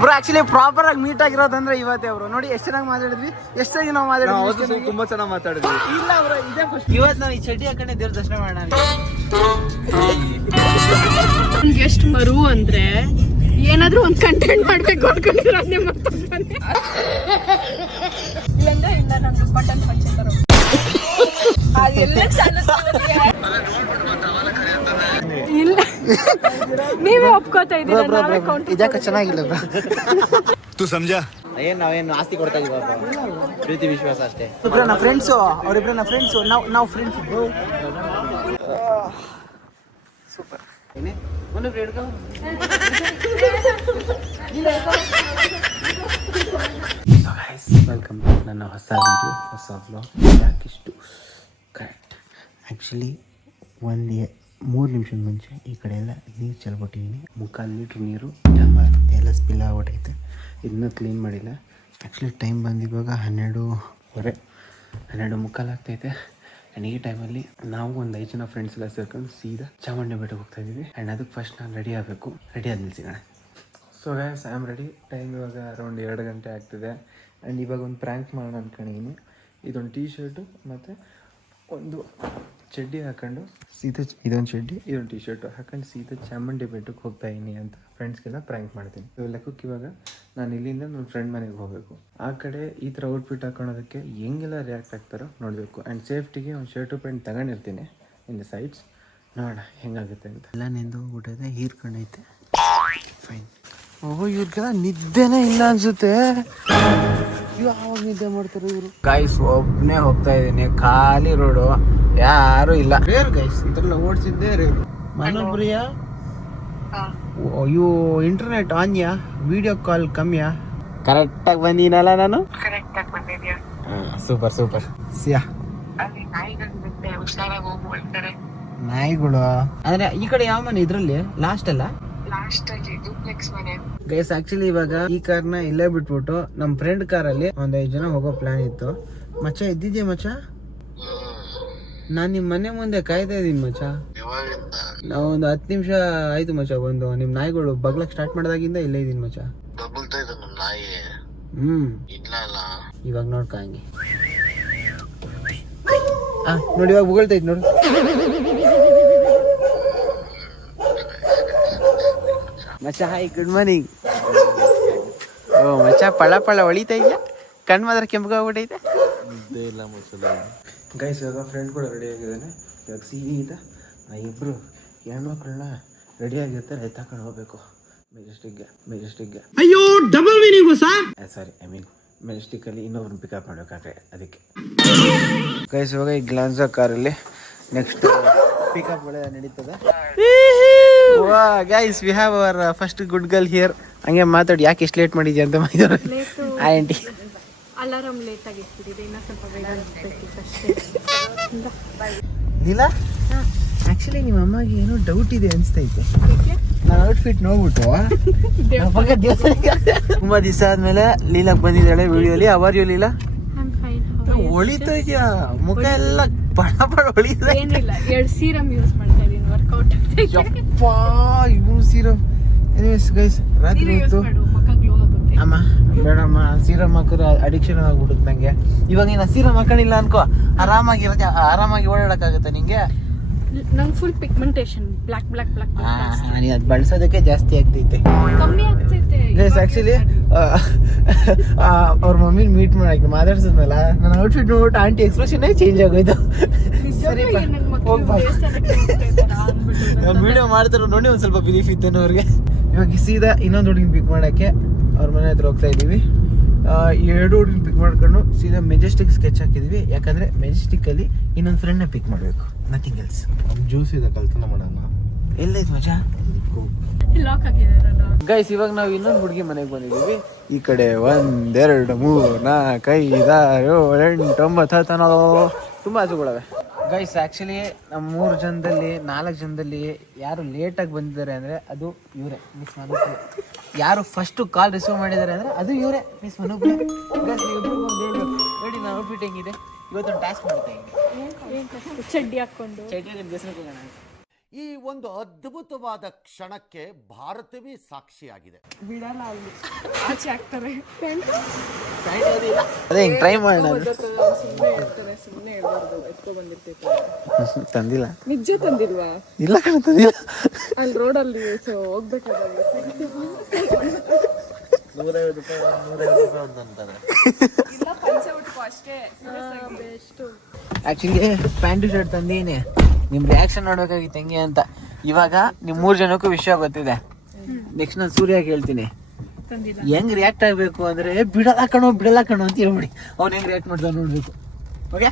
Bro actually proper ಆಗಿ meet ಆಗಿರೋದಂದ್ರೆ ಇವತ್ತೇ bro. ನೋಡಿ ಎಷ್ಟು ಚೆನ್ನಾಗಿ ಮಾತಾಡಿದ್ವಿ, ಎಷ್ಟಾಗಿ ನಾವು ಮಾತಾಡಿದ್ವಿ, ತುಂಬಾ ಚೆನ್ನಾಗಿ ಮಾತಾಡಿದ್ವಿ. ಇಲ್ಲ ಬ್ರೋ ಇದೇ ಫಸ್ಟ್. ಇವತ್ತು ನಾವು ಈ ಚಡ್ಡಿ ಹಾಕೊಂಡೆ ದೇವ್ರ ದರ್ಶನ ಮಾಡೋಣ. ನನ್ಗೆ ಎಷ್ಟು ಮರು ಅಂದ್ರೆ ಏನಾದ್ರೂ ಒಂದ್ ಕಂಟೆಂಟ್ ಮಾಡ್ಬೇಕು ಅನ್ಕೊಂಡಿದ್ರೆ ಅದನ್ನೇ ಮಾಡ್ತಾನೆ. ಇಲ್ಲಾಂದ್ರೆ ಇಲ್ಲ ನಮ್ದು ಬಟನ್ ಹಚ್ಚಿದ್ರು ಇಲ್ಲ ನೀವೇ ಒಪ್ಕೋತಾ ಇದ್ದೀರಾ, ನಾವೇ ಕೌಂಟ್ ಇದಕ್ಕೆ ಚೆನ್ನಾಗಿಲ್ಲ ಬ್ರೋ. ತು ಸಮಜಾ ಏನ್ ನಾವೇನು ಆಸ್ತಿ ಕೊಡ್ತಾ ಇದೀವಿ, ಪ್ರೀತಿ ವಿಶ್ವಾಸ ಅಷ್ಟೇ. ಇಬ್ರು ನನ್ನ ಫ್ರೆಂಡ್ಸು, ಅವರಿಬ್ರು ನನ್ನ ಫ್ರೆಂಡ್ಸು, ನಾವು ಫ್ರೆಂಡ್ಸ್. ಸೂಪರ್. ಏನೇ ಒಂದು ಬ್ರೇಡ್ ಕಾ ವೆಲ್ಕಮ್ ಬ್ಯಾಕ್ ನನ್ನ ಹೊಸ ವಿಡಿಯೋ, ಹೊಸ ವ್ಲಾಗ್. ಯಾಕಿಷ್ಟು ಕರೆಕ್ಟ್ ಆ್ಯಕ್ಚುಲಿ 3 ನಿಮಿಷದ ಮುಂಚೆ ಈ ಕಡೆ ಎಲ್ಲ ನೀರು ಚೆಲ್ಬಿಟ್ಟಿದ್ದೀನಿ. 3/4 ಲೀಟ್ರ್ ನೀರು ಎಲ್ಲ ಸ್ಪಿಲ್ ಆಗ್ಬಿಟ್ಟೈತೆ. ಇದನ್ನ ಕ್ಲೀನ್ ಮಾಡಿಲ್ಲ. ಆ್ಯಕ್ಚುಲಿ ಟೈಮ್ ಬಂದು ಇವಾಗ 12:15 ಆಗ್ತೈತೆ. ಆ್ಯಂಡ್ ಈ ಟೈಮಲ್ಲಿ ನಾವು ಒಂದು 5 ಜನ ಫ್ರೆಂಡ್ಸ್ ಎಲ್ಲ ಸೇರ್ಕೊಂಡು ಸೀದಾ ಚಾಮುಂಡಿ ಬೆಟ್ಟಕ್ಕೆ ಹೋಗ್ತಾ ಇದ್ದೀವಿ. ಆ್ಯಂಡ್ ಅದಕ್ಕೆ ಫಸ್ಟ್ ನಾನು ರೆಡಿ ಆಗಬೇಕು. ರೆಡಿ ಆದ್ಮೇಲೆ ಸಿಗೋಣ. So guys I am ready. Time ಇವಾಗ ಅರೌಂಡ್ 2 ಗಂಟೆ ಆಗ್ತಿದೆ. ಆ್ಯಂಡ್ ಇವಾಗ ಒಂದು ಪ್ರ್ಯಾಂಕ್ ಮಾಡೋಣ ಅಂದ್ಕೊಂಡಿದ್ದೀನಿ. ಇದೊಂದು ಟೀ ಶರ್ಟು ಮತ್ತು ಒಂದು ಚಡ್ಡಿ ಹಾಕೊಂಡು ಸೀದಾ, ಇದೊಂದು ಚಡ್ಡಿ ಇದೊಂದು ಟೀ ಶರ್ಟು ಹಾಕೊಂಡು ಸೀದಾ ಚಾಮುಂಡಿ ಬೆಟ್ಟಕ್ಕೆ ಹೋಗ್ತಾ ಇದ್ದೀನಿ ಅಂತ ಫ್ರೆಂಡ್ಸ್ಗೆಲ್ಲ ಪ್ರ್ಯಾಂಕ್ ಮಾಡ್ತೀನಿ. ಲೆಕ್ಕಕ್ಕೆ ಇವಾಗ ನಾನು ಇಲ್ಲಿಂದ ನನ್ನ ಫ್ರೆಂಡ್ ಮನೆಗೆ ಹೋಗಬೇಕು. ಆ ಕಡೆ ಈ ಥರ ಔಟ್ಫಿಟ್ ಹಾಕೊಳೋದಕ್ಕೆ ಹೆಂಗೆಲ್ಲ ರಿಯಾಕ್ಟ್ ಆಗ್ತಾರೋ ನೋಡಬೇಕು. ಆ್ಯಂಡ್ ಸೇಫ್ಟಿಗೆ ಒಂದು ಶರ್ಟು ಪ್ಯಾಂಟ್ ತಗೊಂಡಿರ್ತೀನಿ ಇನ್ ದ ಸೈಡ್ಸ್. ನೋಡೋಣ ಹೆಂಗಾಗುತ್ತೆ ಅಂತ. ಎಲ್ಲ ನೆಂದು ಹೋಗ್ಬಿಟ್ಟೈತೆ, ಹೀರ್ಕೊಂಡೈತೆ. ಫೈನ್. ಓಹೋ ಇವ್ರಿಗೆಲ್ಲ ನಿದ್ದೆನೇ ಇಲ್ಲ ಅನ್ಸುತ್ತೆ. ಯಾವಾಗ ನಿದ್ದೆ ಮಾಡ್ತಾರೆ ಇವರು? ಗೈಸ್ ಒಬ್ಬನೇ ಹೋಗ್ತಾ ಇದ್ದೀನಿ, ಖಾಲಿ ರೋಡು, ಯಾರು ಇಲ್ಲ. ರೇರು ಗೈಸ್, ಇದೆಲ್ಲ ಓಡಿಸಿದ್ದೇ ರೇರು. ಮನೋಪ್ರಿಯ ಇವು ಇಂಟರ್ನೆಟ್ ಆನ್ಯಾ, ವಿಡಿಯೋ ಕಾಲ್ ಕಮ್ಮಿಯಾ? ಕರೆಕ್ಟಾಗಿ ಬಂದೀನಲ್ಲ ನಾನು? ಕರೆಕ್ಟಾಗಿ ಬಂದಿದ್ಯಾ? Super super. ಸಿಯಾ ನಾಯಿಗಳು ಅಂದ್ರೆ ಈ ಕಡೆ ಯಾವ ಮನೆ? ಇದ್ರಲ್ಲಿ ಲಾಸ್ಟ್ ಅಲ್ಲ, ಗೈಸ್ ಆಕ್ಚುಲಿ ಇವಾಗ ಈ ಕಾರ್ನ ಇಲ್ಲೇ ಬಿಟ್ಬಿಟ್ಟು ನಮ್ಮ ಫ್ರೆಂಡ್ ಕಾರಲ್ಲಿ ಒಂದ್ 5 ಜನ ಹೋಗೋ ಪ್ಲಾನ್ ಇತ್ತು. ಮಚ್ಚ ಇದ್ದಿದ್ಯಾ ಮಚ್ಚ? ನಾನ್ ನಿಮ್ ಮನೆ ಮುಂದೆ ಕಾಯ್ತಾ ಇದೀನಿ ಮಚ್ಚ. ನಾವು ಒಂದು 10 ನಿಮಿಷ ಆಯ್ತು ಮಚ್ಚ ಬಂದು. ನಿಮ್ ನಾಯಿಗಳು ಬಗ್ಲಕ್ ಸ್ಟಾರ್ಟ್ ಮಾಡಿದಾಗಿಂದ ಇಲ್ಲೇ ಇದೀನಿ ಮಚ್ಚ. ಇವಾಗ ನೋಡ್ಕ ಹಂಗೆ ನೋಡಿ, ಇವಾಗ ಬುಗಳ್ತೈತ್ ನೋಡು. ಮಚ್ಚ ಹಾಯ್, ಗುಡ್ ಮಾರ್ನಿಂಗ್. ಓ ಮಚ್ಚ ಪಳ ಹೊಳಿತಾ ಇದೆಯಾ? ಕಣ್ಣು ಮಾತ್ರ ಕೆಂಪಗಾಗ್ಬಿಟ್ಟೈತೆ. ಗೈಸ್ ಇವಾಗ ಫ್ರೆಂಡ್ ಕೂಡ ರೆಡಿ ಆಗಿದ್ದಾನೆ. ಇವಾಗ ಸೀದಾ ಇಬ್ರು ಹೆಣ್ಮಕ್ಳನ್ನ ರೆಡಿ ಆಗಿರ್ತಾರೆ, ಎತ್ತಾಕೊಂಡು ಹೋಗ್ಬೇಕು ಮೆಜೆಸ್ಟಿಕ್ಗೆ. ಅಯ್ಯೋ double meaning sir. Sorry, I mean ಮೆಜೆಸ್ಟಿಕ್ಕಲ್ಲಿ ಇನ್ನೊಬ್ರನ್ನ ಪಿಕಪ್ ಮಾಡ್ಬೇಕಾದ್ರೆ ಅದಕ್ಕೆ. ಗೈಸ್ ಇವಾಗ ಈ ಗ್ಲಾನ್ಸಾ ಕಾರಲ್ಲಿ ನೆಕ್ಸ್ಟ್ ಪಿಕಪ್ ನಡೀತದೆ. Guys we have our first good girl here. ಹಂಗೆ ಮಾತಾಡಿ, ಯಾಕೆ ಎಷ್ಟು ಲೇಟ್ ಮಾಡಿದ್ಯಾ ಅಂತ ಮಾಡಿದ್ರು ಆಂಟಿ. ಅಲಾರಾಮ್ ಲೇಟ್ ಆಗಿ ಇಟ್ಟಿದೆ, ಇನ್ನೂ ಸ್ವಲ್ಪ ಬೇಗ ಇಲ್ಲ ಆಕ್ಚುಲಿ ನಿಮ್ಮ ಅಮ್ಮಗೆ ಏನೋ ಡೌಟ್ ಇದೆ ಅನ್ಸ್ತೈತೆ. ನಾನು ಔಟ್ಫಿಟ್ ನೋಡ್ಬಿಟ್ಟು ತುಂಬಾ ದಿವಸ ಆದ್ಮೇಲೆ ಲೀಲಾಕ್ ಬಂದಿದ್ದಾಳೆ ವಿಡಿಯೋಲಿ. Are you Leela? ಹೊಳಿತಾ ಇದೆಯಾ ಮುಖ ಎಲ್ಲ ಬಡ ಹೊಳಿತಾ? ಏನಿಲ್ಲ, 2 ಸೀರಮ್ ಯೂಸ್ ಮಾಡ್ತಾ ಇದೀನಿ, ವರ್ಕೌಟ್ ಆಗ್ತೈತೆ. ಯಪ್ಪಾ ಇವ್ರು ಸೀರಮ್. ಎನಿವೇಸ್ ಗೈಸ್, ರಾತ್ರಿ ಹೊತ್ತು ಅಮ್ಮ ಬೇಡಮ್ಮ ಸೀರಮ್ ಹಾಕಿದ್ರೆ ಅಡಿಕ್ಷನ್ ಆಗ್ಬಿಡುತ್ತೆ ನಂಗೆ. ಇವಾಗ ನೀನು ಸೀರಮ್ ಹಾಕೊಂಡಿಲ್ಲ ಅನ್ಕೋ, ಆರಾಮಾಗಿ ಓಡಾಡಕ್ಕಾಗತ್ತೆ ನಿಂಗೆ? ನಂಗೆ ಫುಲ್ ಪಿಗ್ಮೆಂಟೇಷನ್, ಬ್ಲಾಕ್ ನೀನು ಅದು ಬಳಸೋದಕ್ಕೆ ಜಾಸ್ತಿ ಆಗ್ತೈತೆ, ಕಮ್ಮಿ ಆಗ್ತೈತೆ. ಗೈಸ್ ಆಕ್ಚುಲಿ ಅವ್ರ ಮಮ್ಮಿನ ಮೀಟ್ ಮಾಡಕ್ಕೆ ಮಾತಾಡ್ಸಿದ್ನಲ್ಲ, ನನ್ನ ಔಟ್ಫಿಟ್ ನೋಡ್ಬಿಟ್ಟು ಆಂಟಿ ಎಕ್ಸ್ಪ್ರೆಷನ್ ಚೇಂಜ್ ಆಗೋಯ್ತು. ಸರಿಪ್ಪ ಹೋಗ್ಬಾ, ವಿಡಿಯೋ ಮಾಡ್ತಾರೋ ನೋಡಿ ಒಂದು ಸ್ವಲ್ಪ ಬಿಲೀಫ್ ಇದ್ದೇನೆ ಅವ್ರಿಗೆ. ಇವಾಗ ಸೀದಾ ಇನ್ನೊಂದು ಹುಡುಗಿನ ಪಿಕ್ ಮಾಡೋಕ್ಕೆ ಅವ್ರ ಮನೆ ಹತ್ರ ಹೋಗ್ತಾ ಇದ್ದೀವಿ. 2 ಹುಡುಗಿನ ಪಿಕ್ ಮಾಡ್ಕೊಂಡು ಸೀದಾ ಮೆಜೆಸ್ಟಿಕ್ ಸ್ಕೆಚ್ ಹಾಕಿದ್ವಿ. ಯಾಕಂದರೆ ಮೆಜೆಸ್ಟಿಕ್ಕಲ್ಲಿ ಇನ್ನೊಂದು ಫ್ರೆಂಡ್ನ ಪಿಕ್ ಮಾಡಬೇಕು, ನಥಿಂಗ್ ಎಲ್ಸ್. ಜ್ಯೂಸ್ ಇದೆ, ಕಲ್ತನ ಮಾಡೋಣ. ಎಲ್ಲೈತೆ ಮಜಾ? ಲಾಕ್ ಆಗಿದಾರಲ್ಲ ಗೈಸ್. ಇವಾಗ ನಾವು ಇನ್ನೊಂದು ಹುಡುಗಿ ಮನೆಗೆ ಬಂದಿದ್ದೀವಿ. ಈ ಕಡೆ 1 2 3 4 5 6 7 8 9 10 ತುಂಬ ಹಸುಗಳವೆ ಗೈಸ್. ಆ್ಯಕ್ಚುಲಿ ನಮ್ಮ 3 ಜನದಲ್ಲಿ 4 ಜನದಲ್ಲಿ ಯಾರು ಲೇಟಾಗಿ ಬಂದಿದ್ದಾರೆ ಅಂದರೆ ಅದು ಇವರೇ, ಮಿಸ್ ಮನೋಪ್ರಿಯ. ಯಾರು ಫಸ್ಟು ಕಾಲ್ ರಿಸೀವ್ ಮಾಡಿದ್ದಾರೆ ಅಂದರೆ ಅದು ಇವರೇ, ಮಿಸ್ ಮನೋಪ್ರಿಯ. ಗೈಸ್ ನೋಡಿ ನಾನು ಔಟ್ಫಿಟ್ ಹೆಂಗಿದೆ. ಇವತ್ತೊಂದು ಟಾಸ್ಕ್ ಮಾಡ್ತಾ ಇದ್ದೀನಿ, ಚಡ್ಡಿ ಹಾಕೊಂಡು ಚಡ್ಡಿ ಹೆಸರು ಹೋಗೋಣ. ಈ ಒಂದು ಅದ್ಭುತವಾದ ಕ್ಷಣಕ್ಕೆ ಭಾರತವೇ ಸಾಕ್ಷಿಯಾಗಿದೆ. ಬಿಡಲ್ಲ ಅಲ್ಲಿ ಆಚೆ ಹಾಕ್ತಾರೆ ಅದೇ ಹಿಂಗೆ ಟ್ರೈ ಮಾಡೋಣ. ಸುಮ್ಮನೆ ಹೇಳ್ತಾರೆ, ಸುಮ್ಮನೆ ಹೇಳ್ಬಾರ್ದು. ಎತ್ಕೊ ಬಂದಿರ್ತೈತೆ. ತಂದಿಲ್ಲ. ನಿಜ ತಂದಿಲ್ವಾ? ಇಲ್ಲ ಕಣ ತಂದಿಲ್ಲ. ಅಲ್ಲಿ ರೋಡಲ್ಲಿ ಹೋಗ್ಬೇಕಾದಾಗ ಇಲ್ಲ ಪಂಚೆ ಉಟ್ಕೋ ಅಷ್ಟೇ. ಬೆಸ್ಟ್. ಆಕ್ಚುಲಿ ಪ್ಯಾಂಟ್ ಶರ್ಟ್ ತಂದೀನಿ, ನಿಮ್ ರಿಯಾಕ್ಷನ್ ನೋಡ್ಬೇಕಾಗಿತ್ತು ಹೆಂಗೆ ಅಂತ. ಇವಾಗ ನಿಮ್ 3 ಜನಕ್ಕೂ ವಿಷಯ ಗೊತ್ತಿದೆ. ನೆಕ್ಸ್ಟ್ ನಾನು ಸೂರ್ಯ ಹೇಳ್ತೀನಿ, ಹೆಂಗ್ ರಿಯಾಕ್ಟ್ ಆಗ್ಬೇಕು ಅಂದ್ರೆ ಬಿಡಲ್ಲ ಕಣೋ ಅಂತ ಹೇಳ್ಬಿಡಿ. ಅವ್ನು ಹೆಂಗ್ ರಿಯಾಕ್ಟ್ ಮಾಡ್ತಾನೆ ನೋಡ್ಬೇಕು. ಓಕೆ,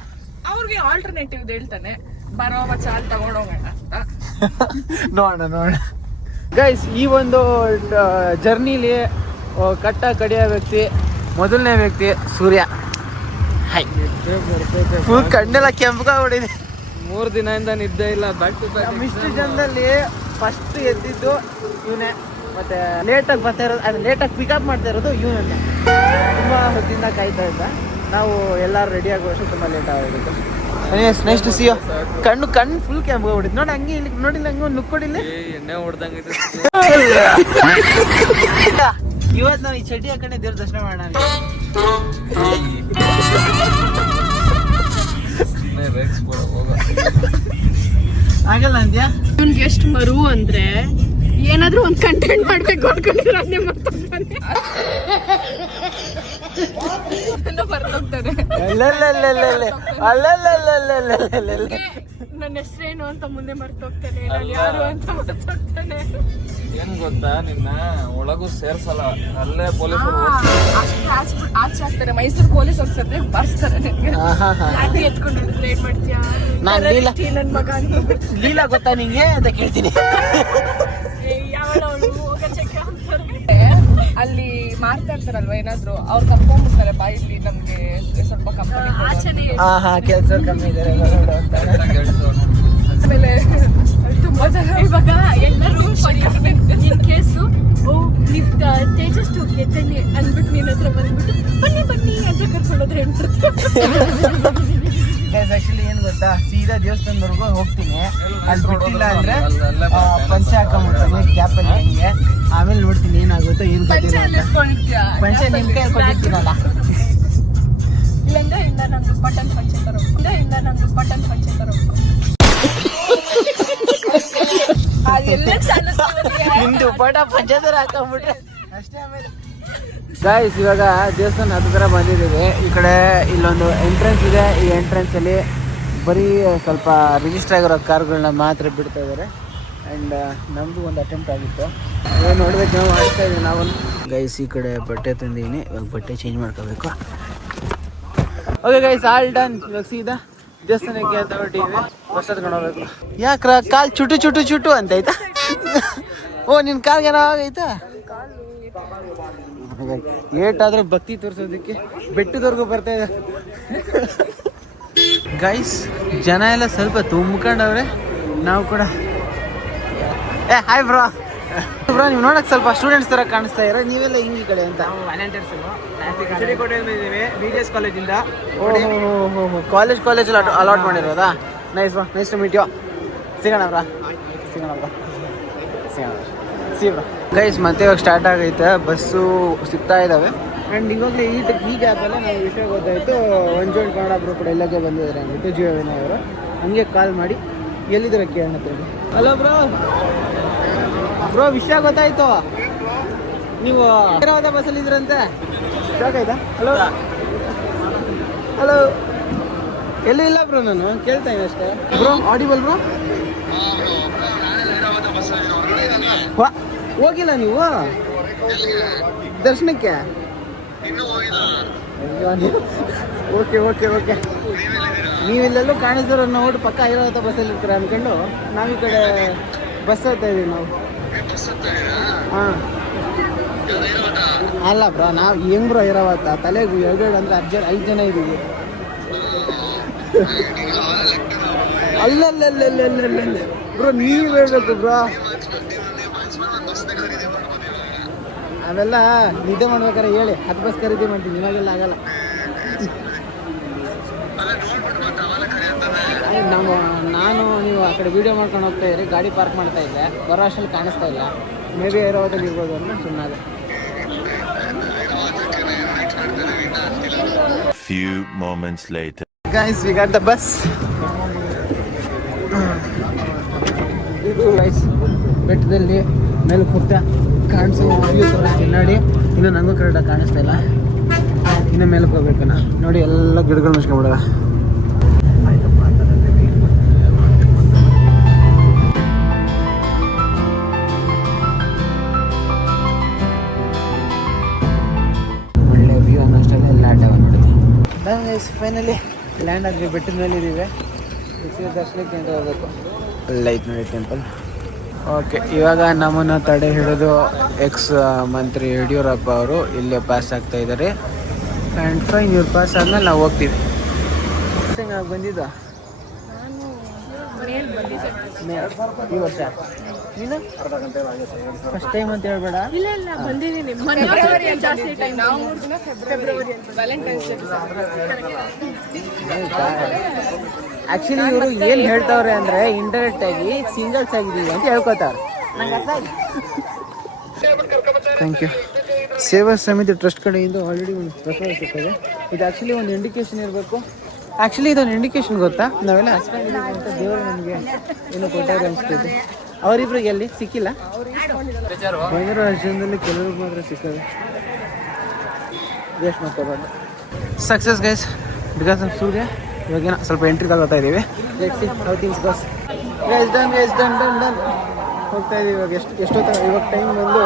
ಅವ್ರಿಗೆ ಆಲ್ಟರ್ನೇಟಿವ್ ಹೇಳ್ತಾನೆ, ಬರೋ ಚಾಲ್ ತಗೊಂಡೋಗೋಣ ಅಂತ. ನೋಡೋಣ ಗೈಸ್. ಈ ಒಂದು ಜರ್ನಿಲಿ ಕಟ್ಟ ಕಡಿಯ ವ್ಯಕ್ತಿ, ಮೊದಲನೇ ವ್ಯಕ್ತಿ ಸೂರ್ಯ. ಫುಲ್ ಕಣ್ಣೆಲ್ಲ ಕೆಂಪಗಾಗ್ಬಿಟ್ಟಿದೆ. 3 ದಿನದಿಂದ ನಿದ್ದೆ ಇಲ್ಲ. ಬ್ಯಾಕ್ ಟು ಬ್ಯಾಕ್ ಇಷ್ಟು ಜನದಲ್ಲಿ ಫಸ್ಟ್ ಎದ್ದಿದ್ದು ಇವನೇ, ಮತ್ತೆ ಲೇಟಾಗಿ ಬರ್ತಾ ಇರೋದು, ಅದು ಲೇಟಾಗಿ ಪಿಕಪ್ ಮಾಡ್ತಾ ಇರೋದು ಇವನನ್ನೇ. ತುಂಬ ಹೊತ್ತಿಂದ ಕಾಯ್ತಾ ಇದ್ದ. ನಾವು ಎಲ್ಲರೂ ರೆಡಿ ಆಗುವಷ್ಟು ತುಂಬ ಲೇಟ್ ಆಗೋಗಿತ್ತು. Nice to see you. ಕಣ್ಣು ಫುಲ್ ಕೆಂಪಗಾಗ್ಬಿಟ್ಟಿತ್ತು ನೋಡಿ. ಹಂಗೆ ಇಲ್ಲಿ ನೋಡಿಲ್ಲ, ಹಂಗೆ ಒಂದು ನುಕ್ಕೊಡಿಲ್ಲ. ಎಣ್ಣೆ ಹೊಡ್ದಂಗಿದೆ. ಇವತ್ತು ನಾವು ಈ ಚಡ್ಡಿ ಹಾಕೊಂಡೆ ದೇವ್ರ ದರ್ಶನ ಮಾಡೋಣ. ಆಗಲ್ಲ ಅಂದ್ಯಾ? ಇವ್ನಿಗೆ ಎಷ್ಟು ಮರು ಅಂದ್ರೆ ಏನಾದ್ರೂ ಒಂದ್ ಕಂಟೆಂಟ್ ಮಾಡ್ಬೇಕು ಅನ್ಕೊಂಡಿರೋದೇ ಮರ್ತೋಗ್ತಾನೆ. ಬರ್ತೋಗ್ತಾನೆ. ನನ್ನ ಹೆಸರೇನು ಅಂತ ಮುಂದೆ ಮರ್ತೋಗ್ತಾನೆ, ನಾನು ಯಾರು ಅಂತ ಮರ್ತೋಗ್ತಾನೆ. ಏನ್ ಗೊತ್ತಾ, ನಿನ್ನ ಒಳಗೂ ಸೇರ್ಸಲ್ಲ, ಅಲ್ಲೇ ಪೊಲೀಸರು ಆಚೆ ಹಾಕ್ತಾರೆ. ಮೈಸೂರು ಪೊಲೀಸ್ ಹೋಗ್ತಾರೆ, ಬರ್ಸ್ತಾರೆ. ನಿನ್ಗೆ ಎತ್ಕೊಂಡು ಲೇಟ್ ಮಾಡ್ತೀಯಾ ನನ್ ಮಗ ಲೀಲಾ ಗೊತ್ತಾ ನಿಂಗೆ ಅಂತ ಕೇಳ್ತೀನಿ. ಅಲ್ಲಿ ಮಾರ್ತಾ ಇರ್ತಾರಲ್ವಾ ಏನಾದ್ರು, ಅವ್ರು ಕರ್ಕೊಂಡ್ಬಿಡ್ತಾರೆ ಬಾಯಿಲಿ. ನಮ್ಗೆ ಸ್ವಲ್ಪ ಕಂಪನಿ ಕೆಲಸ ಕಮ್ಮಿ ಇದಾರೆ ಆಮೇಲೆ ತುಂಬಾ ಜನ ಇವಾಗ ಎಲ್ಲರೂ ನಿನ್ ಕೇಸು ನೀವ್ ತೇಜಸ್ ತನ್ನಿ ಅಂದ್ಬಿಟ್ಟು ನಿನ್ನ ಹತ್ರ ಬಂದ್ಬಿಟ್ಟು ಬನ್ನಿ ಅಂತ ಕರ್ಕೊಂಡೋದ್ರೆ ಆಕ್ಚುಲಿ ಏನ್ ಗೊತ್ತಾ, ಸೀದಾ ದೇವಸ್ಥಾನದವರೆಗೂ ಹೋಗ್ತೀನಿ. ಅಲ್ಲಿ ಬಿಟ್ಟಿಲ್ಲ ಅಂದ್ರೆ ಪಂಚೆ ಹಾಕೊಂಡ್ಬಿಡ್ತಾನೆ ಗ್ಯಾಪ್ ಅಲ್ಲಿ ಹೆಂಗೆ. ಆಮೇಲೆ ನೋಡ್ತೀನಿ ಏನಾಗುತ್ತೋ ಏನ್ ಗೊತ್ತಿಲ್ಲ. ಪಂಚೆ ನಿಮ್ ಕೈ ಕೊಟ್ಟಿರ್ತೀನಲ್ಲ. ಇಲ್ಲಿಂದ ನಂದು ಬಟನ್ ಪಂಚೆ ತರೋ, ಬಟನ್ ಪಂಚೆ ತರೋ. ನಿಮ್ದು ಪಟ ಪಂಚೆ ಹಾಕೊಂಡ್ಬಿಟ್ರೆ ಅಷ್ಟೇ. ಆಮೇಲೆ ಗಾಯ್ಸ್ ಇವಾಗ ದೇವಸ್ಥಾನ ಹತ್ರ ಬಂದಿದ್ದೀವಿ. ಈ ಕಡೆ ಇಲ್ಲೊಂದು ಎಂಟ್ರೆನ್ಸ್ ಇದೆ. ಈ ಎಂಟ್ರೆನ್ಸ್ ಅಲ್ಲಿ ಬರೀ ಸ್ವಲ್ಪ ರಿಜಿಸ್ಟರ್ ಆಗಿರೋ ಕಾರ್ಗಳನ್ನ ಮಾತ್ರ ಬಿಡ್ತಾ ಇದ್ದಾರೆ. ಆ್ಯಂಡ್ ನಮ್ಮದು ಒಂದು ಅಟೆಂಪ್ಟ್ ಆಗಿತ್ತು, ನೋಡ್ಬೇಕು ನಾವು ಮಾಡ್ತಾ ಇದ್ದೀವಿ ನಾವು. ಗೈಸ್ ಈ ಕಡೆ ಬಟ್ಟೆ ತಂದಿದ್ದೀನಿ, ಇವಾಗ ಬಟ್ಟೆ ಚೇಂಜ್ ಮಾಡ್ಕೋಬೇಕು. Okay guys, all done. ಇವಾಗ ಸೀದಾ ದೇವಸ್ಥಾನಕ್ಕೆ ಅಂತ ಹೊರಟಿದ್ವಿ. ಬಸ್ ಹತ್ಕೊಂಡು ಹೋಗ್ಬೇಕು. ಯಾಕ್ರ ಕಾಲು ಚುಟು ಅಂತ ಆಯ್ತಾ? ಓ ನಿನ್ನ ಕಾಲ್ಗೆ ಏನೋ ಆಗೈತಾ? ಏಟಾದ್ರೂ ಭಕ್ತಿ ತೋರಿಸೋದಕ್ಕೆ ಬೆಟ್ಟದವರೆಗೂ ಬರ್ತಾ ಇದೆ. ಗೈಸ್ ಜನ ಎಲ್ಲ ಸ್ವಲ್ಪ ತುಂಬ್ಕೊಂಡವ್ರೆ. ನಾವು ಕೂಡ ಹಾಯ್ ಬ್ರೋ. ನೀವು ನೋಡಕ್ ಸ್ವಲ್ಪ ಸ್ಟೂಡೆಂಟ್ಸ್ ತರ ಕಾಣಿಸ್ತಾ ಇರೋ, ನೀವೆಲ್ಲ ಹಿಂಗಿ ಕಡೆ ಅಂತ. ಕಾಲೇಜ್ ಅಲಾಟ್ ಮಾಡಿರೋದಾ? Nice to meet you. ಸಿಗೋಣ ಬ್ರಾ. C bro. ಗೈಸ್ ಮತ್ತೆ ಇವಾಗ ಸ್ಟಾರ್ಟ್ ಆಗೈತೆ, ಬಸ್ಸು ಸಿಗ್ತಾ ಇದ್ದಾವೆ. ಆ್ಯಂಡ್ ಇವಾಗಲೇ ಈ ಗ್ಯಾಪಲ್ಲ ನಾವು ವಿಷಯ ಗೊತ್ತಾಯಿತು, ಒಂಜೋಳ್ ಕನ್ನಡ ಬ್ರೋ ಕೂಡ ಎಲ್ಲಕ್ಕೆ ಬಂದಿದ್ದಾರೆ ಅಂದ್ಬಿಟ್ಟು ಜೀವನ ಅವರು. ಹಂಗೆ ಕಾಲ್ ಮಾಡಿ ಎಲ್ಲಿದ್ದಾರೆ ಕೇಳೋಣ ಹತ್ರ. ಹಲೋ ಬ್ರೋ ವಿಷಯ ಗೊತ್ತಾಯ್ತು, ನೀವು ಹೈದರಾಬಾದ ಬಸ್ಸಲ್ಲಿ ಇದ್ರಂತೆ. ಸಾಕಾಯ್ತಾ? ಹಲೋ ಎಲ್ಲೂ ಇಲ್ಲ ಬ್ರೋ, ನಾನು ಕೇಳ್ತಾ ಇದ್ದೀನಿ ಅಷ್ಟೇ. Bro audible bro? ಹೋಗಿಲ್ಲ ನೀವು ದರ್ಶನಕ್ಕೆ? ಓಕೆ ನೀವಿಲ್ಲೆಲ್ಲೂ ಕಾಣಿಸಿದ್ರು ನೋಡಿ ಪಕ್ಕ ಐರಾವತ ಬಸ್ಸಲ್ಲಿ ಇರ್ತೀರ ಅಂದ್ಕೊಂಡು ನಾವು ಈ ಕಡೆ ಬಸ್ ಹತ್ತಾ ಇದೀವಿ ನಾವು. ಹಾಂ ಅಲ್ಲ ಬ್ರೋ, ನಾವು ಹೆಂಗ್ ಬ್ರೋ ಐರಾವತ ತಲೆಗೆ 2 ಅಂದ್ರೆ 5 ಜನ ಇದ್ದೀವಿ. ಅಲ್ಲಲ್ಲ ಬ್ರೋ, ನೀವು ಹೇಳ್ಬೇಕು ಬ್ರೋ. ಅವೆಲ್ಲ ನಿದ್ದೆ ಮಾಡ್ಬೇಕಾರೆ ಹೇಳಿ, 10 ಬಸ್ ಖರೀದಿ ಮಾಡ್ತೀನಿ, ಇವಾಗೆಲ್ಲ ಆಗಲ್ಲ. ನಾನು ನೀವು ಆ ಕಡೆ ವೀಡಿಯೋ ಮಾಡ್ಕೊಂಡು ಹೋಗ್ತಾ ಇದ್ರಿ, ಗಾಡಿ ಪಾರ್ಕ್ ಮಾಡ್ತಾ ಇದ್ದೆ, ಬರೋ ಅಷ್ಟರಲ್ಲಿ ಕಾಣಿಸ್ತಾ ಇಲ್ಲ. ಮೇ ಬಿ ಐರಾವತಲ್ಲಿ ಇರ್ಬೋದು ಅಂತ ಸುಮ್ಮನೆ. Few moments later. Guys, we got the bus. ಇದು ಗೈಸ್ ಬೆಟ್ಟದಲ್ಲಿ ಮೇಲಕ್ಕೆ ಹೋಗ್ತಾ ಕಾಣಿಸೋ ವ್ಯೂ ತೋರಿಸ್ತೀನಿ ನೋಡಿ. ಇನ್ನು ನನಗೂ ಕರೆಕ್ಟಾಗಿ ಕಾಣಿಸ್ತಾ ಇಲ್ಲ, ಇನ್ನು ಮೇಲಕ್ಕೆ ಹೋಗ್ಬೇಕಣ್ಣ. ನೋಡಿ ಎಲ್ಲ ಗಿಡಗಳು ಮುಚ್ಕೊಂಡ್ಬಿಡೋದ. ಒಳ್ಳೆ ವ್ಯೂ ಅನ್ನೋಷ್ಟೆಲ್ಲ ಲ್ಯಾಂಡ್ ಆಗ ನೋಡಿದ್ವಿ. ಗೈಸ್ ಫೈನಲಿ ಲ್ಯಾಂಡ್ ಆದ್ವಿ, ಬೆಟ್ಟದ ಮೇಲೆ ಇದ್ದೀವಿ. ದರ್ಶನಕ್ಕೆ ಅಂತ ಹೋಗ್ಬೇಕು. ಒಳ್ಳೆ ಐತೆ ನೋಡಿ ಟೆಂಪಲ್. ಓಕೆ, ಇವಾಗ ನಮ್ಮನ್ನು ತಡೆ ಹಿಡಿದು ಎಕ್ಸ್ ಮಂತ್ರಿ ಯಡಿಯೂರಪ್ಪ ಅವರು ಇಲ್ಲೇ ಪಾಸ್ ಆಗ್ತಾ ಇದ್ದಾರೆ. ಆ್ಯಂಡ್ ಫೈನ್, ಇವ್ರು ಪಾಸ್ ಆದ್ಮೇಲೆ ನಾವು ಹೋಗ್ತೀವಿ. ಬಂದಿದ್ದ ಈ ವರ್ಷ ನೀನು ಫಸ್ಟ್ ಟೈಮ್ ಅಂತ ಹೇಳ್ಬೇಡ. ಇಲ್ಲ ಬಂದಿದ್ದೀನಿ. ಜಾಸ್ತಿ ಟೈಮ್ ನಾವು 3 ದಿನ ಫೆಬ್ರವರಿ ಅಂತ ವ್ಯಾಲೆಂಟೈನ್ಸ್ ಡೇ. ಆ್ಯಕ್ಚುಲಿ ಇವರು ಏನು ಹೇಳ್ತಾವ್ರೆ ಅಂದರೆ ಇಂಡೈರೆಕ್ಟ್ ಆಗಿ ಸಿಂಗಲ್ಸ್ ಆಗಿದ್ದೀವಿ ಅಂತ ಹೇಳ್ಕೊತಾರೆ. Thank you. ಸೇವಾ ಸಮಿತಿ ಟ್ರಸ್ಟ್ ಕಡೆಯಿಂದ ಆಲ್ರೆಡಿ ಒಂದು ಪ್ರಸಾದ ಸಿಗ್ತದೆ. ಇದು ಆ್ಯಕ್ಚುಲಿ ಒಂದು ಇಂಡಿಕೇಶನ್ ಇರಬೇಕು. ಆ್ಯಕ್ಚುಲಿ ಇದೊಂದು ಇಂಡಿಕೇಶನ್ ಗೊತ್ತಾ, ನಾವೆಲ್ಲ ಹಸ್ಕೊಂಡಿದ್ದೀವಿ ಅಂತ ದೇವರು ನಮಗೆ ಏನೋ ಕೊಟ್ಟಾಗ ಅನಿಸ್ತೈತೆ. ಅವರಿಬ್ರಿಗೆ ಎಲ್ಲಿ ಸಿಕ್ಕಿಲ್ಲ, ಬಂದಿರೋ ಜನದಲ್ಲಿ ಕೆಲವ್ರಿಗೆ ಮಾತ್ರ ಸಿಕ್ಕದೆ. ವೇಸ್ಟ್ ಮಾಡ್ಕೋಬಾರ್ದು. Success guys, because of Surya ಇವಾಗೇನೋ ಸ್ವಲ್ಪ ಎಂಟ್ರಿ ಆಗೋಗ್ತಾ ಇದ್ದೀವಿ. Let's see how things goes. Guys done ಹೋಗ್ತಾ ಇದ್ದೀವಿ. ಇವಾಗ ಎಷ್ಟೊತ್ತ ಇವಾಗ ಟೈಮ್ ಬಂದು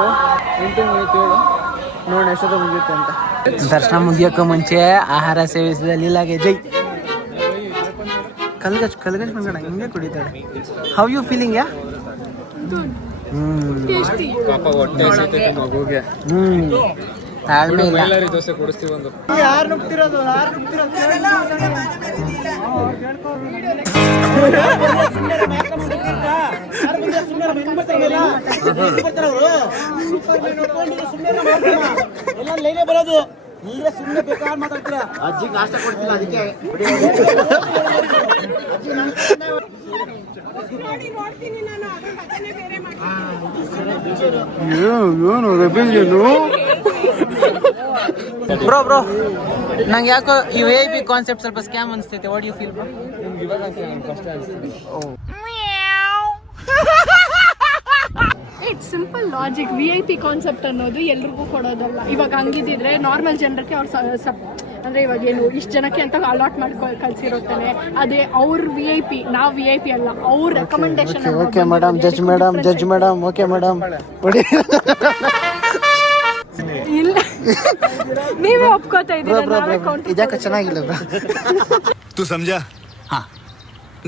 8:37. ನೋಡೋಣ ಎಷ್ಟೊತ್ತ ಮುಗಿಯುತ್ತೆ ಅಂತ. ದರ್ಶನ ಮುಗಿಯೋಕ್ಕೂ ಮುಂಚೆ ಆಹಾರ ಸೇವಿಸಿದ ಲೀಲಾಗೆ ಜೈ. ಕಲ್ಗಚ್ ಬಂದಣ ಹಿಂಗೆ ಕುಡಿತಾಳೆ. How you feeling? ಯಾ ತಾಳ್ಮೆ ಇಲ್ಲ. ದೋಸೆ ಕೊಡಿಸ್ತೀವಿ ಒಂದು. ಯಾರು ನುಗ್ತಿರೋದು? ಬರೋದು ಸುಮ್ಮನೆ ಬೇಕಾದ್ರೆ ಮಾತಾಡ್ತೀರಾ. ಅಜ್ಜಿಗೆ ನಾಷ್ಟ ಕೊಡ್ತಿಲ್ಲ, ಅದಕ್ಕೆ ಬ್ರೋ ನಂಗೆ ಯಾಕೋ ಈ VIP ಕಾನ್ಸೆಪ್ಟ್ ಸ್ವಲ್ಪ ಸ್ಕ್ಯಾಮ್ ಅನಿಸ್ತೈತೆ. What you feel bro? It's simple logic. VIP concept ಅನ್ನೋದು ಎಲ್ರಿಗೂ ಕೊಡೋದಲ್ಲ. ಇವಾಗ ಹಂಗಿದ್ದಿದ್ರೆ ನಾರ್ಮಲ್ ಜನರಿಗೆ ಅವ್ರು ಅಂದ್ರೆ ಇವಾಗ ಏನು ಇಷ್ಟು ಜನಕ್ಕೆ ಅಂತ ಅಲಾಟ್ ಮಾಡ್ಕೊಂಡು ಕಳ್ಸಿರುತ್ತಾನೆ. ಅದೇ ಅವ್ರ VIP, ನಾವು VIP ಅಲ್ಲ, ಅವ್ರ recommendation. Okay madam, judge madam. Okay madam, ಇಲ್ಲ ನೀವೇ ಒಪ್ಕೋತಾ ಇದ್ದೀರಾ. ಇದ್ಯಾಕೆ ಚೆನ್ನಾಗಿಲ್ಲ ಬ್ರೋ? तू समझा? हाँ.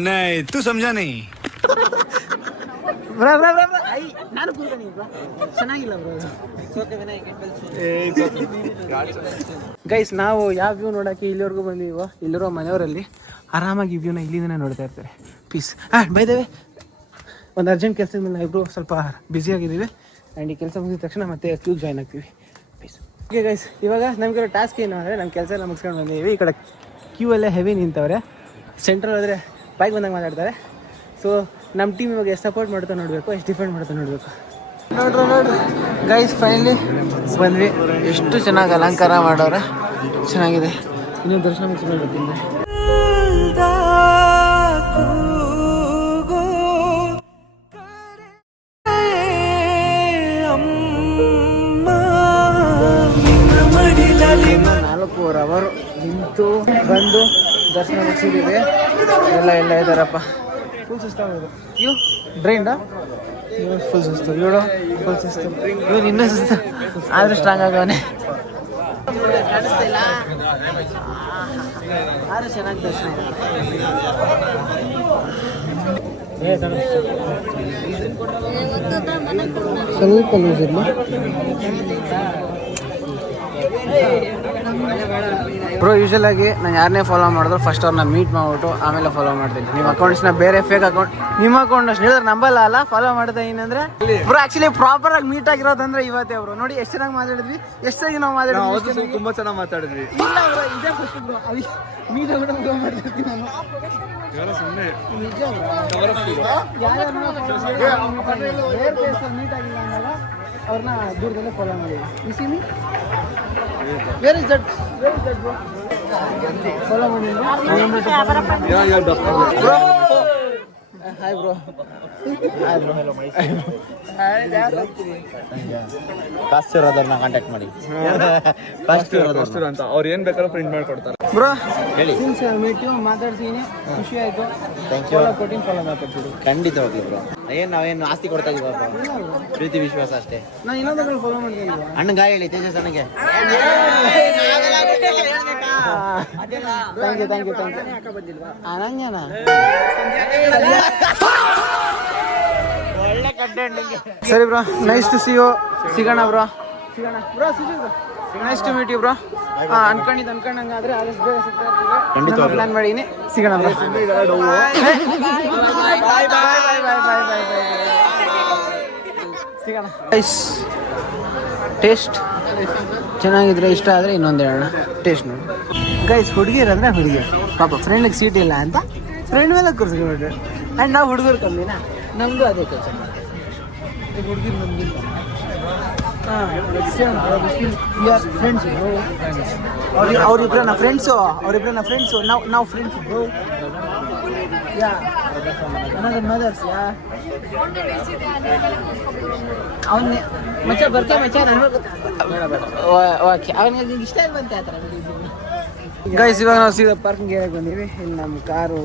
नहीं, तू समझा नहीं. ನಾನು ಕೂತ್ಕೊಂಡು ಚೆನ್ನಾಗಿಲ್ಲ ಬ್ರೋ. ಗೈಸ್ ನಾವು ಯಾವ ವ್ಯೂ ನೋಡೋಕ್ಕೆ ಇಲ್ಲಿವರೆಗೂ ಬಂದಿವೋ, ಇಲ್ಲಿರೋ ಮನೆಯವರಲ್ಲಿ ಆರಾಮಾಗಿ ವ್ಯೂನ ಇಲ್ಲಿಂದನೇ ನೋಡ್ತಾ ಇರ್ತಾರೆ. ಪೀಸ್. ಬೈ ದ ವೇ, ಒಂದು ಅರ್ಜೆಂಟ್ ಕೆಲಸದ ಮೇಲೆ ಇಬ್ಬರು ಸ್ವಲ್ಪ ಬ್ಯುಸಿ ಆಗಿದ್ದೀವಿ. ಆ್ಯಂಡ್ ಈ ಕೆಲಸ ಮುಗಿದ ತಕ್ಷಣ ಮತ್ತೆ ಕ್ಯೂ ಜಾಯ್ನ್ ಆಗ್ತೀವಿ. ಪೀಸ್. ಓಕೆ ಗೈಸ್, ಇವಾಗ ನಮಗಿರೋ ಟಾಸ್ಕ್ ಏನು ಅಂದರೆ, ನಮ್ಮ ಕೆಲಸ ಎಲ್ಲ ಮುಗಿಸ್ಕೊಂಡು ಬಂದಿದ್ದೀವಿ. ಈ ಕಡೆ ಕ್ಯೂ ಎಲ್ಲ ಹೆವಿ ನಿಂತವ್ರೆ. ಸೆಂಟ್ರಲ್ ಹೋದರೆ ಬೈಕ್ ಬಂದಾಗ ಮಾತಾಡ್ತಾರೆ. ಸೊ ನಮ್ಮ ಟೀಮ್ ಇವಾಗ ಎಷ್ಟು ಸಪೋರ್ಟ್ ಮಾಡ್ತಾ ನೋಡಬೇಕು, ಎಷ್ಟು ಡಿಫೆಂಡ್ ಮಾಡ್ತಾ ನೋಡಬೇಕು. ನೋಡ್ರಿ ಗೈಸ್, ಫೈನಲಿ ಬಂದ್ವಿ. ಎಷ್ಟು ಚೆನ್ನಾಗಿ ಅಲಂಕಾರ ಮಾಡೋರೆ, ಚೆನ್ನಾಗಿದೆ. ಇನ್ನೂ ದರ್ಶನ ಮುಗಿಸ್ಕೊಂಡು ಬರ್ತೀನಿ. ನಾಲ್ಕೂವರೆ ಅವರು ನಿಂತು ಬಂದು ದರ್ಶನ ಮುಗಿಸಿದ್ದೀವಿ. ಎಲ್ಲ ಇದ್ದಾರಪ್ಪ. ಫುಲ್ ಸುಸ್ತಾಗೋದು. ಇವು ಡ್ರೈಂಡ, ಇವ್ರು ಫುಲ್ ಸುಸ್ತು, ಇವಳು ಫುಲ್ ಸುಸ್ತು, ಇವ್ರು ಇನ್ನೂ ಸುಸ್ತು, ಆದರೂ ಸ್ಟ್ರಾಂಗ್ ಆಗವನೆ. ಕಾಣಿಸ್ತಿಲ್ಲ ಆದರೂ ಚೆನ್ನಾಗಿ ದರ್ಶನ. ಸ್ವಲ್ಪ ಲೂಸ್ ಇಲ್ಲ. ಬ್ರೋ ಯೂಶಲ್ ಆಗಿ ನಾನು ಯಾರನ್ನೇ ಫಾಲೋ ಮಾಡಿದ್ರು ಫಸ್ಟ್ ಅವ್ರನ್ನ ಮೀಟ್ ಮಾಡ್ಬಿಟ್ಟು ಆಮೇಲೆ ಫಾಲೋ ಮಾಡ್ತೀನಿ. ನಿಮ್ಮ ಅಕೌಂಟ್ಸ್ನ ಬೇರೆ ಫೇಕ್ ಅಕೌಂಟ್ ನಿಮ್ಮ ಅಕೌಂಟ್ ಅಷ್ಟು ಹೇಳಿದ್ರೆ ನಂಬಲ್ಲ ಅಲ್ಲ ಫಾಲೋ ಮಾಡ್ದೆ ಏನಂದ್ರೆ ಬ್ರೋ ಆಕ್ಚುಲಿ ಪ್ರಾಪರ್ ಆಗಿ ಮೀಟ್ ಆಗಿರೋದಂದ್ರೆ ಇವತ್ತೇ ಬ್ರೋ. ನೋಡಿ ಎಷ್ಟು ಚೆನ್ನಾಗಿ ಮಾತಾಡಿದ್ವಿ, ಎಷ್ಟಾಗಿ ನಾವು ಮಾತಾಡಿದ್ವಿ, ತುಂಬಾ ಚೆನ್ನಾಗಿ ಮಾತಾಡಿದ್ವಿ. ಇಲ್ಲ ಬ್ರೋ ಇದೇ ಫಸ್ಟ್ ಬ್ರೋ ಅದಕ್ಕೆ ಮೀಟ್ ಆಗ್ಬಿಟ್ಟು ಫಾಲೋ ಮಾಡ್ತಿರ್ತೀನಿ ನಾನು. ನಿಜ ಮೀಟ್ ಆಗಿಲ್ಲ ಅಂದಾಗ ಅವ್ರನ್ನ ದೂರದಲ್ಲೇ ಫಾಲೋ ಮಾಡಿದ್ವಿ. Where is that bro follow ಮಾಡಿದ್ರು. Hi bro. ಕಾಸ್ಟಿರೋದನ್ನ ಕಾಂಟ್ಯಾಕ್ಟ್ ಮಾಡಿ. ಅಂತ ಅವ್ರು ಏನ್ ಬೇಕಾದ್ರೂ ಪ್ರಿಂಟ್ ಮಾಡ್ಕೊಡ್ತಾರೆ. ಬ್ರೋ ಹೇಳಿ. ಸಿನ್ಸ್ ಮೀಟ್ ಮಾತಾಡ್ತೀನಿ, ಖುಷಿ ಆಯ್ತು. Thank you. ಕೊಟ್ಟಿನ ಫಾಲೋ ಮಾಡ್ಕೊಡ್ತೀವಿ. ಖಂಡಿತವಾಗ್ಲಿ ಬ್ರೋ. ನಾವೇನು ಆಸ್ತಿ ಕೊಡ್ತಾ ಇದೀವ ಬ್ರೋ, ಪ್ರೀತಿ ವಿಶ್ವಾಸ ಅಷ್ಟೇ. ನಾನು ಇನ್ನೊಂದು ಫಾಲೋ ಮಾಡ್ತೀನಿ. ಅಣ್ಣಗ ಹೇಳಿ ತೇಜಸ್ ಅಣ್ಣಗೆ. ಥ್ಯಾಂಕ್ ಯು ಅನಂಜನ ಸರಿ bro, nice to see you. ಸಿಗೋಣ ಬ್ರೋ, ಸಿಗೋಣ bro, nice to meet you bro. ಅನ್ಕೊಂಡಂಗಾದ್ರೆ ಆದಷ್ಟು ಬೇಗ ಸಿಗ್ತಾ ಇರ್ತೀವಿ. ಪ್ಲಾನ್ ಮಾಡಿನಿ, ಸಿಗೋಣ ಬ್ರೋ. ಸಿಗೋಣ. ಟೇಸ್ಟ್ ಚೆನ್ನಾಗಿದ್ರೆ ಇಷ್ಟ ಆದರೆ ಇನ್ನೊಂದು ಹೇಳೋಣ. ಟೇಸ್ಟ್ ನೋಡಿ ಗೈಸ್. ಹುಡುಗಿರಂದ್ರೆ ಹುಡುಗಿಯರು ಪಾಪ ಫ್ರೆಂಡ್ಗೆ ಸೀಟ್ ಇಲ್ಲ ಅಂತ ಫ್ರೆಂಡ್ ಮೇಲೆ ಕೂರಿಸ್ಕೊಂಡ್ಬಿಟ್ರೆ. ಆ್ಯಂಡ್ ನಾವು ಹುಡುಗರು ಕಮ್ಮಿನಾ, ನಮ್ಮದು ಅದೇ ಕೆಲಸ ಹುಡುಗಿರು ನಮ್ಗಿಲ್ಲ. ಫ್ರೆಂಡ್ಸ್ ಅವ್ರಿಬ್ರನ್ನ ಫ್ರೆಂಡ್ಸು ನಾವು ಫ್ರೆಂಡ್ಸ್ ಬ್ರೋ. ಯಾ ಮದರ್ಸ್ ಯಾ ಅವನ್ನೇ ಮಚ್ಚ ಬರ್ತಾ ಮಚ್ಚ ಓಕೆ ಅವನಿಗೆ ಇಷ್ಟ ಇಲ್ಲ ಬಂತೆ ಆ ಥರ. ಗೈಸ್ ಇವಾಗ ನಾವು ಸೀದಾ ಪಾರ್ಕಿಂಗ್ ಏರಿಯಾಗೆ ಬಂದೀವಿ. ಇಲ್ಲಿ ನಮ್ಮ ಕಾರು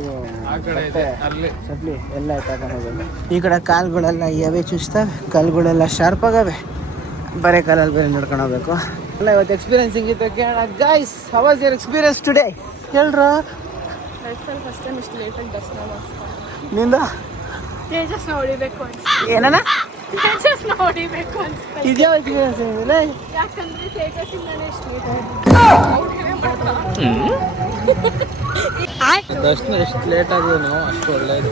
ಸಪ್ಲಿ ಎಲ್ಲ ತಗೊಂಡು ಹೋಗೋದು. ಈ ಕಡೆ ಕಾಲುಗಳೆಲ್ಲ ಯಾವೇ ಚುಚ್ತವೆ, ಕಾಲುಗಳೆಲ್ಲ ಶಾರ್ಪ್ ಆಗವೆ. ಬರೀ ಕಾಲಲ್ಲಿ ಬೇರೆ ನಡ್ಕೊಂಡು ಹೋಗ್ಬೇಕು. ಅಲ್ಲ ಇವತ್ತು ಎಕ್ಸ್ಪೀರಿಯನ್ಸ್ ಹಿಂಗಿತ್ತು ಕೇಳೋಣ. Guys how was your experience today? ಹೇಳ್ರ ಫಸ್ಟ್ ಟೈಮ್ ಇಷ್ಟು ಲೇಟಾಗಿ ದರ್ಶನ ಮಾಡಿಸ್ಕೊಂಡು ನಿಂದ ತೇಜಸ್ನ ಹೊಡಿಬೇಕು ಅಂತ ಏನನ ತೇಜಸ್ನ ಹೊಡಿಬೇಕು ಅನ್ಸ್ತಾ ಇದ್ಯಾವ ಎಕ್ಸ್ಪೀರಿಯನ್ಸ್ ಏನಿಲ್ಲ. ಯಾಕಂದ್ರೆ ತೇಜಸ್ಸಿಂದಾನೇ ಇಷ್ಟು ದರ್ಶನ ಎಷ್ಟು ಲೇಟ್ ಆಗಿದೆ ನಾವು ಅಷ್ಟು ಒಳ್ಳೇದು.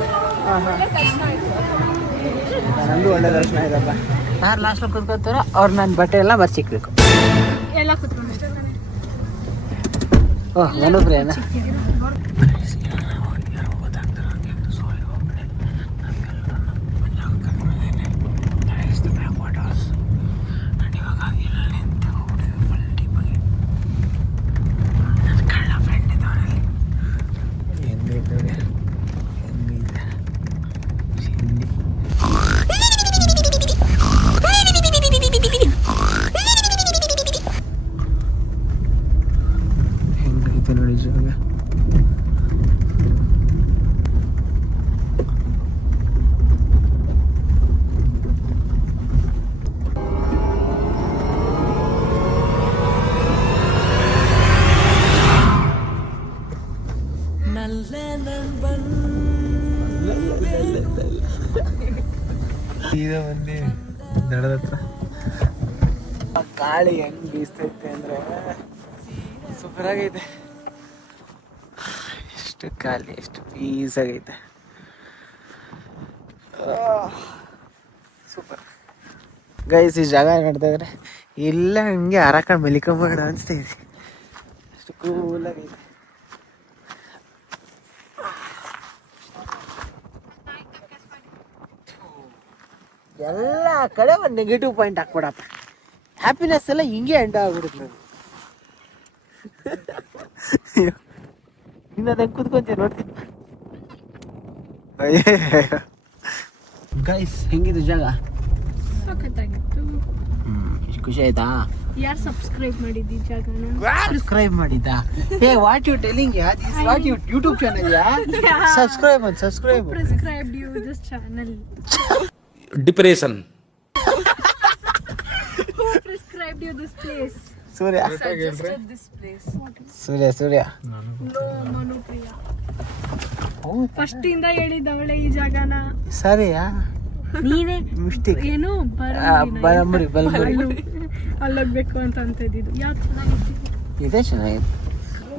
ನಂದು ಒಳ್ಳೆ ದರ್ಶನ ಆಯ್ತಪ್ಪ. ಯಾರು ಲಾಸ್ಟಲ್ಲಿ ಕೂತ್ಕೊತಾರೋ ಅವ್ರು ನನ್ನ ಬಟ್ಟೆ ಎಲ್ಲ ಬರ್ಸಿಕ್ಬೇಕು. ಎಲ್ಲ ಕುತ್ಕೊಂಡು ಓಹ್ ಮನೋಬ್ರೇನ ನೋಡಿ ಜಾಗ. ಸೀದಾ ಬಂದು ದಡದತ್ರ ಗಾಳಿ ಹೆಂಗ್ ಬೀಸ್ತೈತೆ ಅಂದ್ರೆ ಸೂಪರ್ ಆಗೈತೆ. ಎಷ್ಟು ಖಾಲಿ, ಎಷ್ಟು ಪೀಸ್ ಆಗೈತೆ. Super guys. ಈ ಜಾಗ ನೋಡ್ತಾ ಇದ್ರೆ ಇಲ್ಲ ಹಂಗೆ ಹರಾಕೊಂಡು ಮಲಿಕೊಂಬೇಡ ಅನಿಸ್ತಾ ಇದೆ. ಅಷ್ಟು ಕೂಲಾಗೈತೆ. ಎಲ್ಲ ಕಡೆ ಒಂದು ನೆಗೆಟಿವ್ ಪಾಯಿಂಟ್ ಹಾಕ್ಬಿಡಪ್ಪ. ಹ್ಯಾಪಿನೆಸ್ ಎಲ್ಲ ಹಿಂಗೆ ಎಂಡ್ ಆಗ್ಬಿಡುತ್ತೆ ನಾನು. ಇನ್ನು ಅದಂಗೆ ಕೂತ್ಕೊಂತೀನಿ ನೋಡ್ತೀನಿ. ಗೈಸ್ ಹೆಂಗಿದು ಜಾಗ? ಸಖತ್ತಾಗಿತ್ತು. ಖುಷಿ ಆಯ್ತಾ? ಯಾರು ಸಬ್ಸ್ಕ್ರೈಬ್ ಮಾಡಿದ್ದಿ ಜಾಗನ? ಸಬ್ಸ್ಕ್ರೈಬ್ ಮಾಡಿದ್ದ? Hey what you telling yeah? This what you YouTube channel yeah? Subscribe ಅಂತ subscribe. Who prescribed you this channel? Depression. Who prescribed you this place? Surya Suggested this place. Surya No, Manupriya. First ಇಂದ ಹೇಳಿದವಳೆ ಈ ಜಾಗನ. ಸರಿಯಾ? ನೀನೇ ಮಿಸ್ಟೇಕ್. ಏನು ಬಲಮುರಿ ಅಲ್ಲೋಗ್ಬೇಕು ಅಂತ ಇದ್ದಿದ್ದು. ಯಾವ್ದು ಚೆನ್ನಾಗಿತ್ತು? ಇದೇ ಚೆನ್ನಾಗಿದೆ.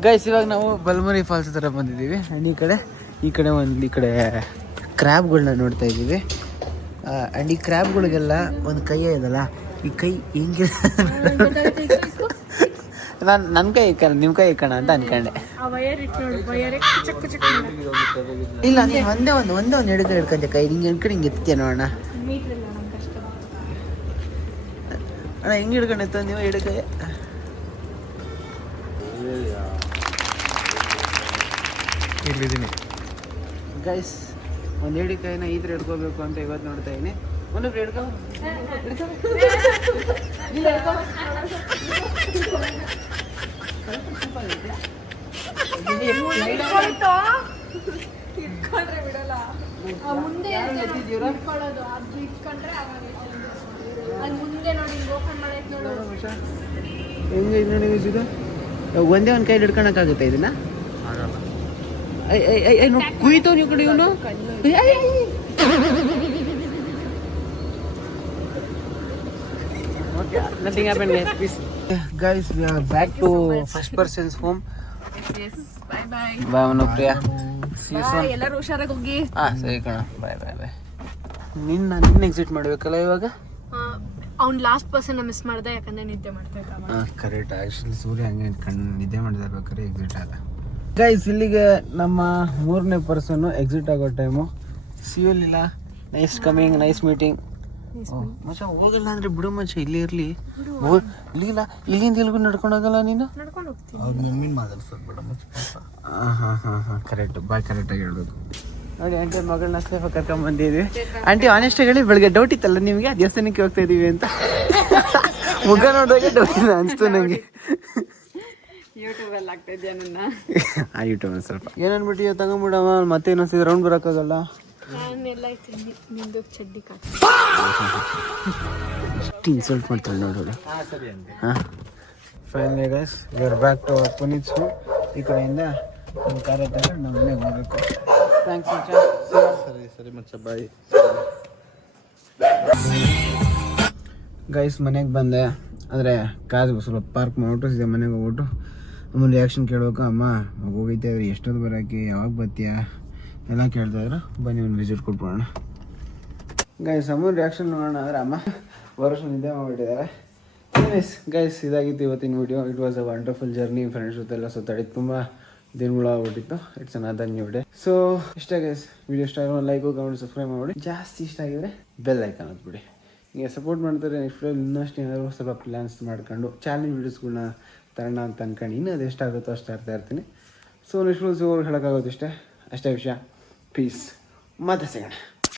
ಗೈಸ್ ಇವಾಗ ನಾವು ಬಲ್ಮುರಿ ಫಾಲ್ಸ್ ಹತ್ರ ಬಂದಿದ್ದೀವಿ ಆ್ಯಂಡ್ ಈ ಕಡೆ ಕ್ರ್ಯಾಬ್ಗಳನ್ನ ನೋಡ್ತಾ ಇದ್ದೀವಿ. ಆ್ಯಂಡ್ ಈ ಕ್ರ್ಯಾಬ್ಗಳಿಗೆಲ್ಲ ಒಂದು ಕೈ ಇದಲ್ಲ, ಈ ಕೈ ಹಿಂಗೆ ನಾನು ನನ್ನ ಕೈ ಇಕ್ಕಣ ನಿಮ್ಮ ಕೈ ಇಕ್ಕಣ ಅಂತ ಅನ್ಕೊಂಡೆ. ಇಲ್ಲ ನೀನು ಒಂದೇ ಒಂದು ಹಿಡ್ಕೊಂಡೆ ಕೈ ಹಿಂಗೆ ಹಿಡ್ಕೊಂಡು ಹಿಂಗೆ ಎತ್ತೀಯ ನೋಡೋಣ ಅಣ್ಣ. ಹಿಂಗೆ ಹಿಡ್ಕೊಂಡು ಎತ್ತ ನೀವು ಹಿಡ್ಕೈ. ಇಲ್ಲಿದ್ದೀನಿ ಗೈಸ್ ಒಂದು ಹಿಡಿಕಾಯಿನ ಈ ಥರ ಹಿಡ್ಕೋಬೇಕು ಅಂತ ಇವತ್ತು ನೋಡ್ತಾ ಇದ್ದೀನಿ. ಒಂದು ಹಿಡ್ಕೊ ಹೆಂಗೆ ಇದು ಒಂದೇ ಒಂದು ಕೈಲಿ ಹಿಡ್ಕೊಳಕ್ಕಾಗುತ್ತೆ ಇದನ್ನ? ಕುಯ್ತವ್ ನೀವು ಕಡೆ ಇವನು. Nothing happened guys. Please. Guys, we are back to first person's home. Yes, bye bye. Bye Anupriya. See you soon. ಎಲ್ಲರೂ ಹುಷಾರಾಗಿ ಹೋಗಿ. ಸರಿ ಕಣ. Bye. ನಿನ್ನ ಎಕ್ಸಿಟ್ ಮಾಡ್ಬೇಕಲ್ಲ ಇವಾಗ? ಅವ್ನು ಲಾಸ್ಟ್ ಪರ್ಸನ್ ಮಿಸ್ ಮಾಡ್ದೆ ಯಾಕಂದ್ರೆ ನಿದ್ದೆ ಮಾಡ್ತಾ ಇದ್ದ. ಕರೆಕ್ಟ್. ಆಕ್ಚುಲಿ ಸೂರ್ಯ ಹಂಗೆ ನಿದ್ದೆ ಮಾಡಿರ್ಬೇಕಾದ್ರೆ ಎಕ್ಸಿಟ್ ಆದ. ಗೈಸ್ ಇಲ್ಲಿಗೆ ನಮ್ಮ 3ನೇ ಪರ್ಸನ್ನು ಎಕ್ಸಿಟ್ ಆಗೋ ಟೈಮು. ಸಿಯಲಿಲ್ಲ. Nice coming, nice meeting. ಮಚ್ಚ ಹೋಗಿಲ್ಲ ಅಂದ್ರೆ ಬಿಡು ಮಚ್ಚ, ಇಲ್ಲೇ ಇರಲಿ. ಇಲ್ಲಿಲ್ಲ, ಇಲ್ಲಿಂದ ಎಲ್ಗೂ ನಡ್ಕೊಂಡು ಹೋಗಲ್ಲ ನೀನು? ನಡ್ಕೊಂಡು ಹೋಗ್ತೀನಿ. ಹಾಂ ಕರೆಕ್ಟ್. ಬಾಯ್ ಕರೆಕ್ಟಾಗಿ ಹೇಳ್ಬೇಕು ನೋಡಿ. ಆಂಟಿ ಮಗಳನ್ನ ಸೇಫ್ ಕರ್ಕೊಂಡ್ ಬಂದಿದ್ವಿ. ಆಂಟಿ ಆನೆಸ್ಟ್ ಹೇಳಿ, ಬೆಳಗ್ಗೆ ಡೌಟ್ ಇತ್ತಲ್ಲ ನಿಮಗೆ ದೇವಸ್ಥಾನಕ್ಕೆ ಹೋಗ್ತಾ ಇದೀವಿ ಅಂತ? ಮುಖ ನೋಡುವಾಗ ಡೌಟ್ ಅನಿಸ್ತು ನನಗೆ. ಯೂಟ್ಯೂಬಲ್ಲಿ ಆಗ್ತಾ ಇದೆಯಾ ನನ್ನ? ಯೂಟ್ಯೂಬ್ ಸ್ವಲ್ಪ ಏನನ್ಬಿಟ್ಟು ತಗೊಂಡ್ಬಿಡವ, ಮತ್ತೆ ಇನ್ನೊಂದ್ಸತಿ ರೌಂಡ್ ಬರೋಕ್ಕಾಗಲ್ಲ. ನಾನೆಲ್ಲ ಇದ್ದೀನಿ ನಿಂದು ಚಡ್ಡಿ ಕಾಟ. ಎಷ್ಟು ಇನ್ಸಲ್ಟ್ ಮಾಡ್ತಾಳೆ ನೋಡೋದು. ಹಾಂ finally guys we are back to Puneeth show. ಈ ಕಡೆಯಿಂದ ಒಂದು ಕಾರ ತಗೊಂಡು ನಮ್ಮ ಮನೆಗೆ ಹೋಗಬೇಕು. ಥ್ಯಾಂಕ್ಸ್ ಮಚ್ಚ. ಸರಿ ಮಚ್ಚ, ಬಾಯ್. ಗೈಸ್ ಮನೆಗೆ ಬಂದೆ. ಅಂದರೆ ಕಾರ್ ಸ್ವಲ್ಪ ಪಾರ್ಕ್ ಮಾಡ್ಬಿಟ್ಟು ಸೀದಾ ಮನೆಗೆ ಹೋಗ್ಬಿಟ್ಟು ಆಮೇಲೆ ರಿಯಾಕ್ಷನ್ ಕೇಳಬೇಕು. ಅಮ್ಮ ಹೋಗೈತೆ ಆದರೆ ಎಷ್ಟೊತ್ತು ಬರೋಕ್ಕೆ, ಯಾವಾಗ ಬರ್ತೀಯಾ ಎಲ್ಲ ಕೇಳ್ತಾಯಿದ್ರು. ಬನ್ನಿ ಒಂದು ವಿಸಿಟ್ ಕೊಟ್ಬಿಡೋಣ. ಗೈಸ್ ಅಮ್ಮನ ರಿಯಾಕ್ಷನ್ ನೋಡೋಣ. ಆದರೆ ಅಮ್ಮ ವರ್ಷ ನಿದ್ದೆ ಮಾಡಿಬಿಟ್ಟಿದ್ದಾರೆ. ಗೈಸ್ ಇದಾಗಿತ್ತು ಇವತ್ತಿನ video. It was a wonderful journey. Friends ಜೊತೆಲ್ಲ ಸುತ್ತಾಡಿದ್ದು ತುಂಬ ದಿನಗಳಾಗ್ಬಿಟ್ಟಿತ್ತು. It's another new day. So ಇಷ್ಟ ಗೈಸ್, ವಿಡಿಯೋ ಇಷ್ಟ ಆಗಿ ಲೈಕು ಕಮೆಂಟ್ ಸಬ್ಸ್ಕ್ರೈಬ್ ಮಾಡಿ. ಜಾಸ್ತಿ ಇಷ್ಟ ಆಗಿದ್ರೆ ಬೆಲ್ ಐಕಾನ್ ಅಂದ್ಬಿಡಿ. ಹಿಂಗೆ ಸಪೋರ್ಟ್ ಮಾಡ್ತಾರೆ. ನೆಕ್ಸ್ಟ್ ಇನ್ನಷ್ಟು ಏನಾದರೂ ಸ್ವಲ್ಪ ಪ್ಲ್ಯಾನ್ಸ್ ಮಾಡ್ಕೊಂಡು ಚಾಲೆಂಜ್ ವೀಡಿಯೋಸ್ಗಳನ್ನ ತರೋಣ ಅಂತ ಅನ್ಕೊಂಡು ಇನ್ನೂ ಅದು ಎಷ್ಟಾಗುತ್ತೋ ಅಷ್ಟು ಆಡ್ತಾ ಇರ್ತೀನಿ. ಸೊ ನೆಕ್ಸ್ಟ್ ಅವ್ರಿಗೆ ಹೇಳೋಕ್ಕಾಗೋದು ಅಷ್ಟೇ ವಿಷಯ. ಪೀಸ್. ಮತ್ತೆ ಸಿಗೋಣ.